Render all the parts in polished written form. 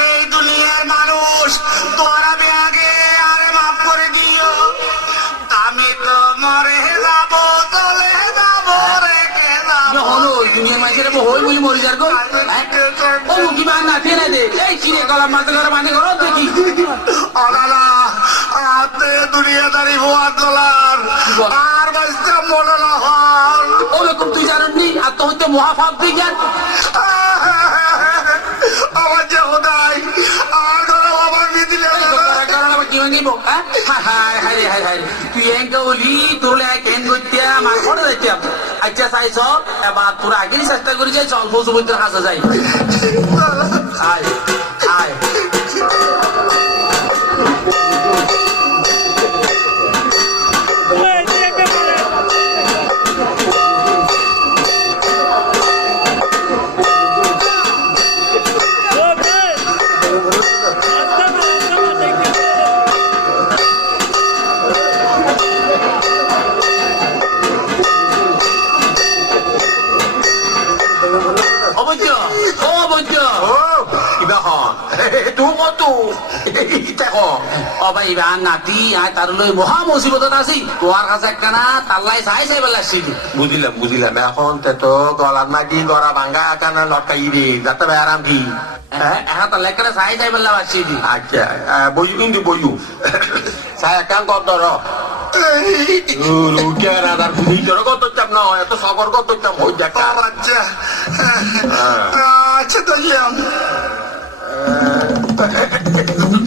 এই দুনিয়ার মানুষ তোরা আগে আরে মাফ করে দিও, আমি তো মরে যাব, চলে যাব, রেখে যাব। দুনিয়ার মানুষের হই বলি মরি যার গো ও মুখি বান না ফেলে দে এই চিরে গলা মাথা ঘর মানে ঘর দেখি আলালা আতে দুনিয়াদারি হওয়া দলার আর বাঁচতে মনে না হল। ওরকম তুই জানি আর তো হইতে মহাফাপ তুই জ্ঞান আমার যে হোদাই আর ধরো আমার মিদিলে তুই এঙ্কে বলি তোর কেন করতে আমার ঘরে যাইতাম। আচ্ছা চাইছ এবার তোর আগেই চেষ্টা করি যাই অল্প সমুদ্রের কাছে যাই। আয় আয় নাতি আয় তার লই মহা মুসিবত আছি তোর কাছে একটা না তাল্লাই চাই চাই বেলাছি। বুঝিলাম বুঝিলাম এখন তো গলার মাটি গড়া ভাঙ্গা কানা লটকাই রে যাতে আরাম কি এখন তাল্লাই একটা চাই চাই বেলা পাচ্ছি। আচ্ছা বইু কিন্তু বইু চাই একান কত রাধার বুঝি তোর কত চাপ না এত সবর কত চাপ হয়ে যাক। আচ্ছা আচ্ছা তাইলাম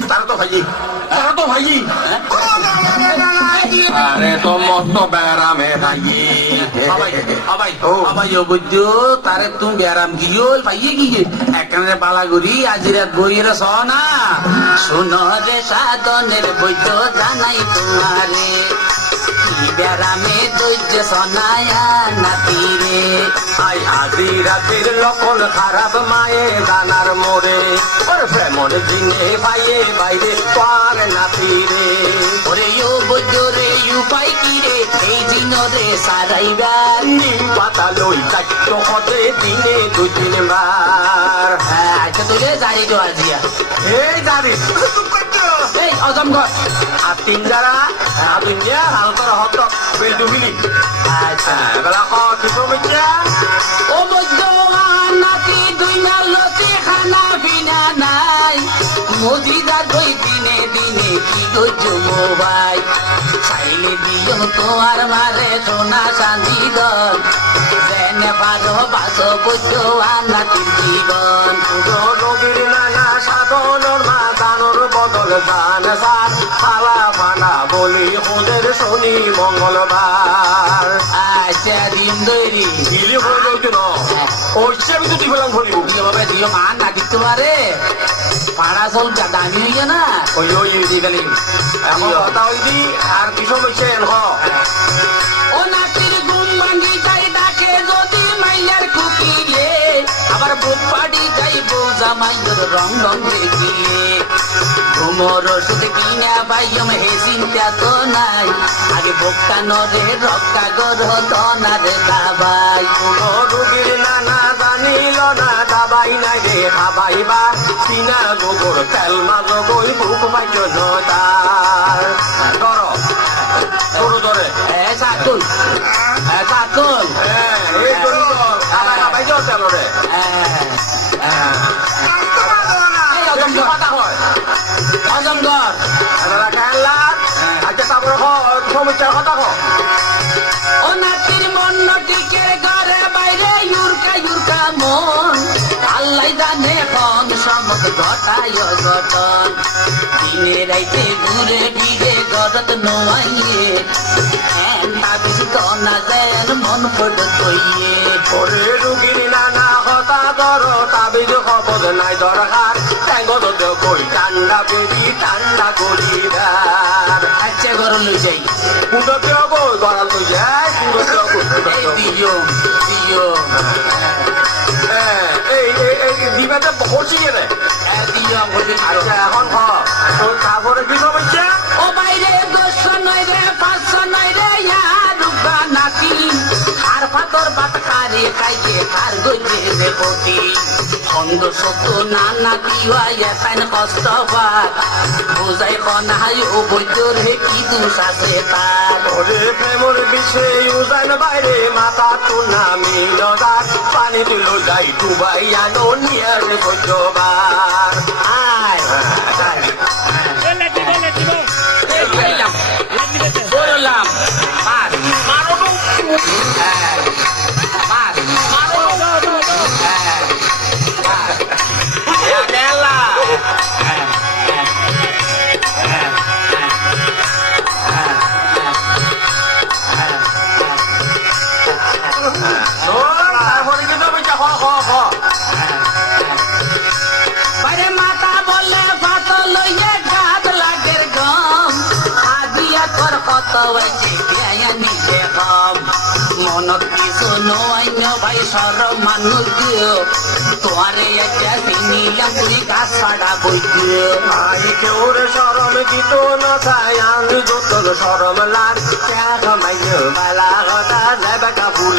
তারা তো ভাই তারা তো ভাই আরে তো মত ব্যারামে ভাই তারে তুমি ব্যারাম গিয়ে পাইয়ে গিয়ে এখানে বালাগুড়ি আজি রাত বইয়ের সনা সোনরে সাধনের বৈদ্য জানাই তোমারে ব্যারামে দৈর্য সনায়া নাতি রে আই আদি রাতের লক্ষণ খারাপ মায়ে দানার মোড়ে ওর প্রেমর জিনে ভাইয়ে বাইরে পার নাতি রে ওরে ইউ বৈদ্য রে ইউ পাই কি রে এই জিনরে সারাইবার নিম পাতা লই চারটো হতে দিনে দুই তিনবার। আচ্ছা তুই যাই তো আজিয়া এই যাবি এই অজমঘর আর তিন যারা দুনিয়া হালকার হত বেল ডুবিলি আচ্ছা বেলা কি প্রমিতা ও বৈদ্য নাতি দুই নালতে খানা বিনা নাই মজিদার কই দিনে দিনে কি গজ্জ মোবাই চাইলে দিও তোমার মারে সোনা চাঁদি দল জেনে পারো বাসো বৈদ্য নাতির জীবন নবীর নানা সাধনের মা দানোর বদল দান সার পালা পানা বলি ওদের শনি মঙ্গলবার। আচ্ছা দিন দৈরি গিলি হয়ে গেল কেন ওই আমি তো তুই বললাম ভরিব ভাবে দিও মান নাতি তোমারে পাড়া চল দামি হইয়া না ওই ওই গেলি এখন কথা হইদি আর কি সমস্যা এনহ ও নাতির ঘুম ভাঙ্গি যাই ডাকে যদি মাইয়ার কুকিলে আবার বুক পাড়ি যাই বউ জামাইয়ের রং রং দেখিলে ঘুমর ওষুধ কিনা বাইম হে চিন্তা তো নাই আগে বোকা নরে রক্ষা গর তনারে দাবাই রোগীর নানা জানিল না দাবাই নাই রে খাবাই বা চিনা গোবর তেল মাছ গই বুক পাইছ তার ধর ধরো ধরে চাকুল চাকুল এই জন্য খাবাই যাও তেল রে কথা হয় অজমগর খেলা আচ্ছা তারপরে সমস্যার কথা হয় ও নাতির মন নটিকে ঘরে বাইরে ইউরকা ইউরকা মন আল্লাহ জানে কোন সমত ঘটায় ঘটন দিনে রাইতে ঘুরে ফিরে গরত নোয়াইয়ে তাবিজ কনা যেন মন পড়ে কইয়ে ওরে রুগীর নানা হতা ধর তাবিজ খবর নাই দরকার ট্যাঙ্গত কই ঠান্ডা বেরি ঠান্ডা করিবার। আচ্ছা ঘর লই যাই কুণ্ডতে গো গড়াল লই যায় কুণ্ডতে দিও দিও এই দিবাতে বসি গেলে দিও আচ্ছা এখন তোর তারপরে কি সমস্যা ও বাইরে 200 নয় রে 500 নয় রে নাতি আর তোর বাত কারে খাইয়ে কার গজে পতি খন্দ সত্য নানা দিওয়া এতান কষ্ট পাত বুঝাই কনাই ও বৈদ্যর হে কি দোষ আছে তার ওরে প্রেমর বিষে উজান বাইরে মাথা তো নামি নদার পানি দিল যাই ডুবাই আনো নিয়ে রে সহ্যবার আয় বললাম পাস মারো তো হ্যাঁ পাস মারো তো হ্যাঁ পাস ডেলা তারপরে কিন্তু বেচা হ হ হ বাইরে মাতা বললে ভাত লইয়ে গাছ লাগের গম আজিয়া কর কত বাজে গিয়া নিজে কম মনত কিছু নয় ভাই সর মানুষ তোয়ারে একটা চিনিলাম তুই গাছ ছাড়া বইকে ভাই কেউর সরম গীত না চাই আমি যতল সরম লাগ মাইয় বালা গদা যাবাটা ফুল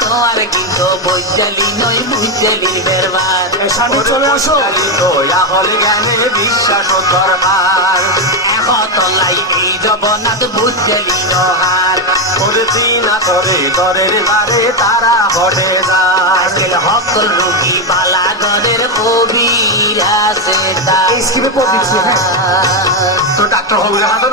তোমার কিন্তু বৈজালি নয় বুঝলি বেরবার চলে আসো দয়া হলে জ্ঞানে বিশ্বাস দরকার এখন তলাই এই জগন্নাথ বুঝলি নহার করেছি না করে দরের বারে তারা হটে যায় আজকের হকল রুগী বালা ঘরের কবির আছে এই স্কিমে পড় দিচ্ছি, হ্যাঁ। তো ডাক্তার হবে না তো